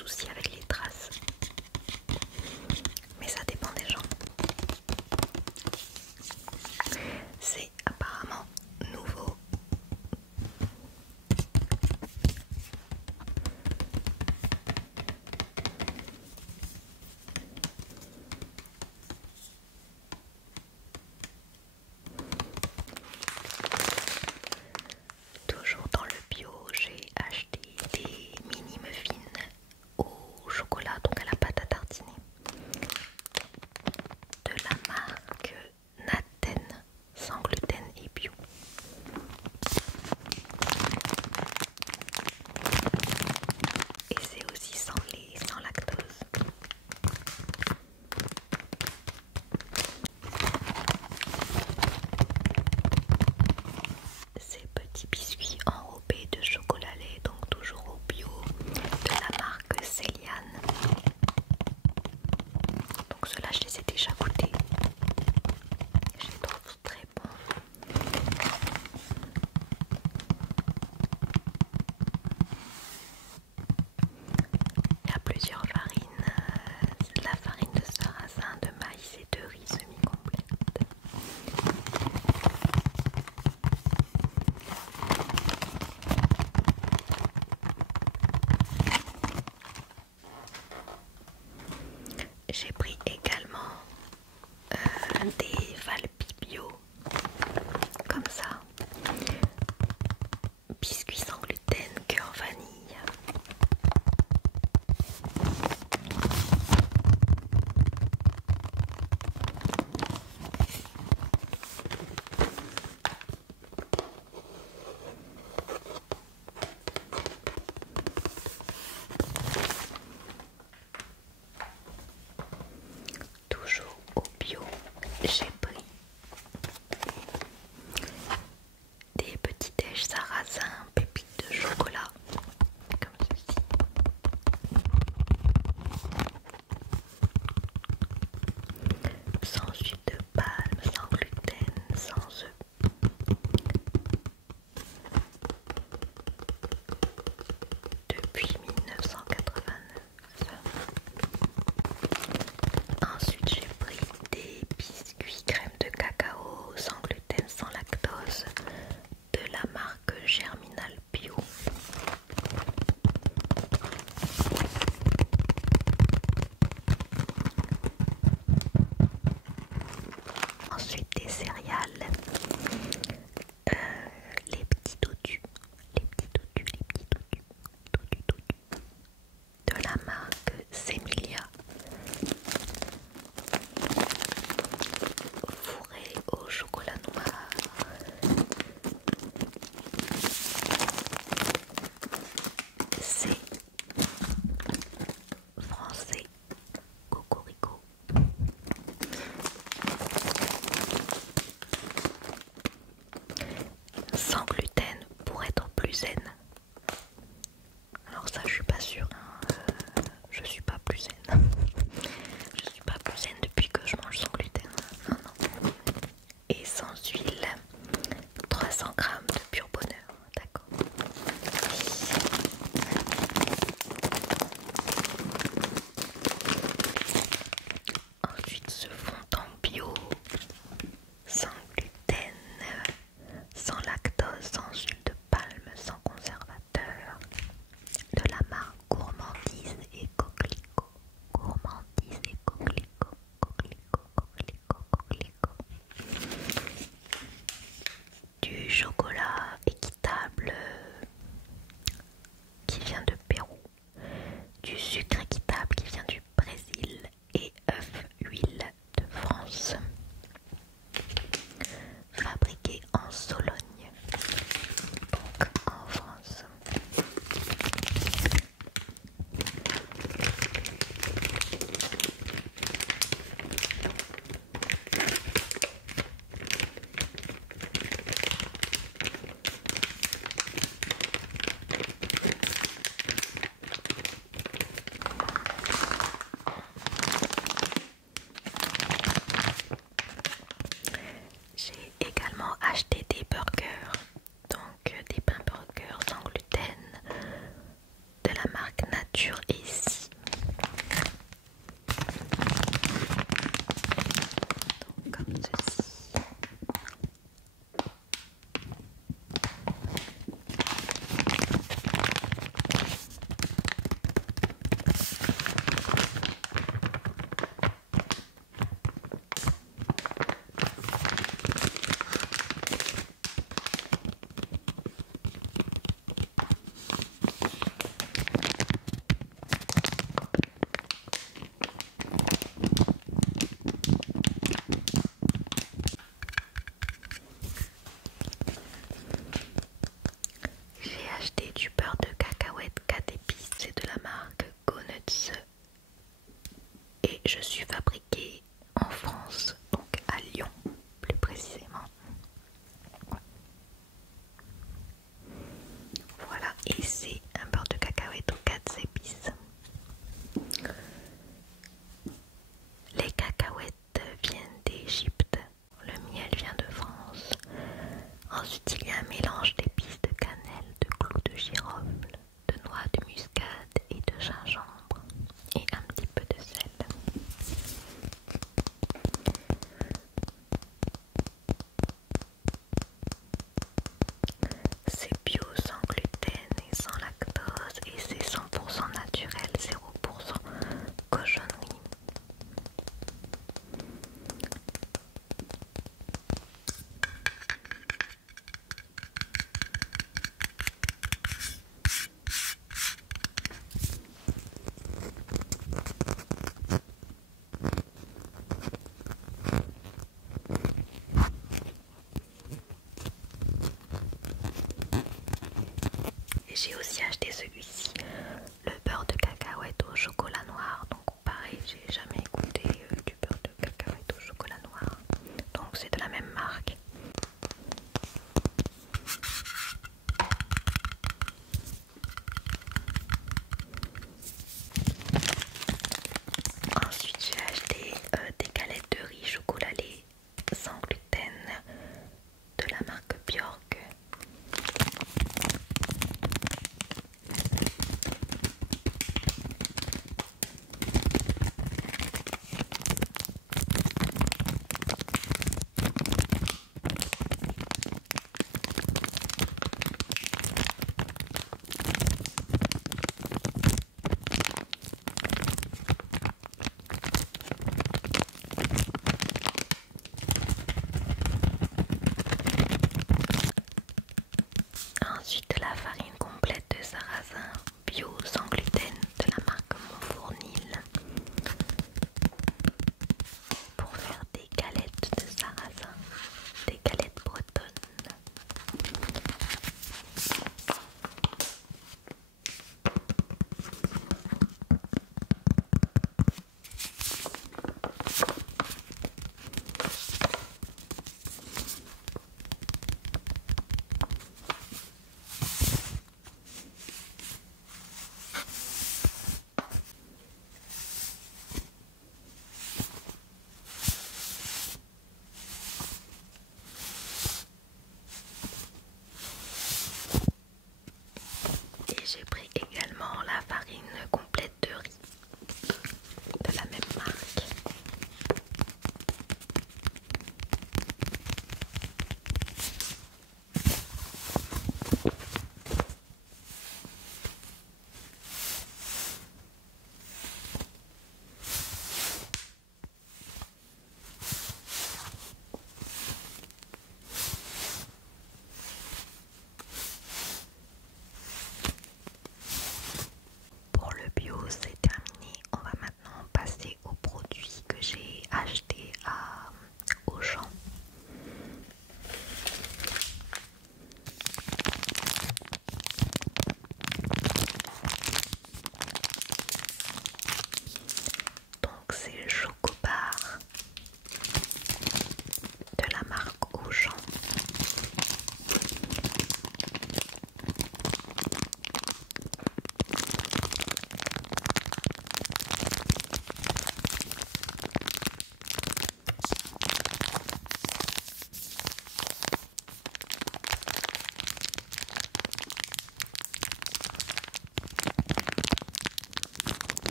soucis avec les traces. Mais ça dépend des gens. C'est apparemment nouveau. Toujours dans le bio, j'ai acheté des mini muffins au chocolat, donc à la pâte à tartiner, de la marque Naten, sans gluten et bio. Et c'est aussi sans lait, sans lactose. Ces petits biscuits enrobés de chocolat lait, donc toujours au bio, de la marque Céliane. Donc ceux-là, je les ai déjà goûtés. Je les trouve très bons. Il y a plusieurs farines. C'est de la farine de sarrasin, de maïs et de riz semi-complète. J'ai pris également des Valpi bio, comme ça, biscuits sans gluten, cœur vanille. Toujours au bio, j'ai pris des petits déj sarrasin, pépites de chocolat, comme ceci. Sans huile de palme, sans gluten, sans œufs. Depuis 1989. Ensuite j'ai pris des biscuits crème Et j'ai aussi acheté celui-ci, le beurre de cacahuète au chocolat noir. Donc pareil, j'ai jamais goûté du beurre de cacahuète au chocolat noir. Donc c'est de la même marque. Ensuite j'ai acheté des galettes de riz chocolat lait sans gluten de la marque Bjork.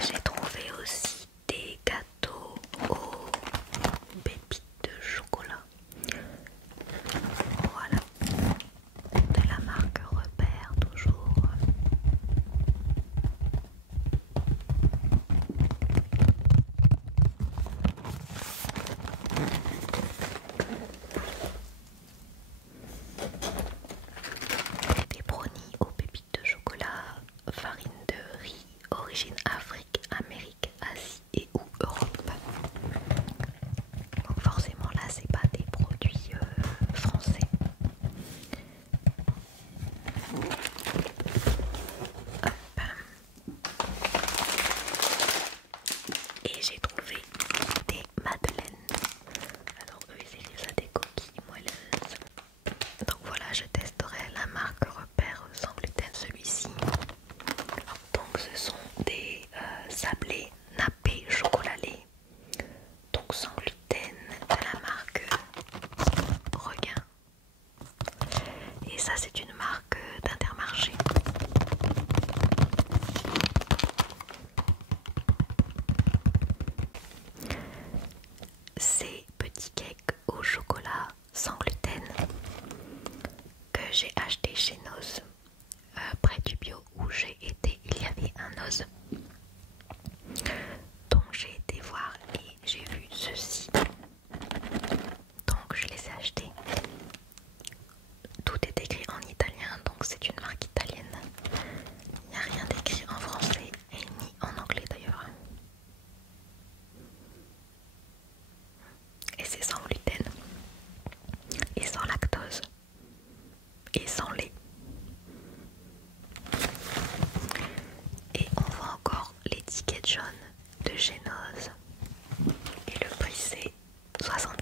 J'ai trouvé aussi des gâteaux aux pépites de chocolat. Voilà, de la marque Repère toujours. Des brownies aux pépites de chocolat, farine de riz, origine Afrique, Amérique, Asie et ou Europe. Donc forcément là c'est pas des produits français. Hop. Et j'ai trouvé des madeleines. Alors eux ils écrivent ça des coquilles moelleuses. Donc voilà, je testerai la marque Repère sans gluten, celui-ci. Donc ce sont des sablés nappés chocolat lait, donc sans gluten, de la marque Regain. Et ça c'est une marque d'Intermarché. Ces petits cakes au chocolat sans gluten que j'ai acheté chez Noz, près du bio où j'ai été, il y avait un Noz. Donc j'ai été voir et j'ai vu ceci. Donc je les ai achetés. Tout est écrit en italien, donc c'est une marque italienne. Il n'y a rien d'écrit en français et ni en anglais d'ailleurs. Et c'est sans gluten et sans lactose et sans lait. Et on voit encore l'étiquette jaune de Génose. Et le prix c'est 70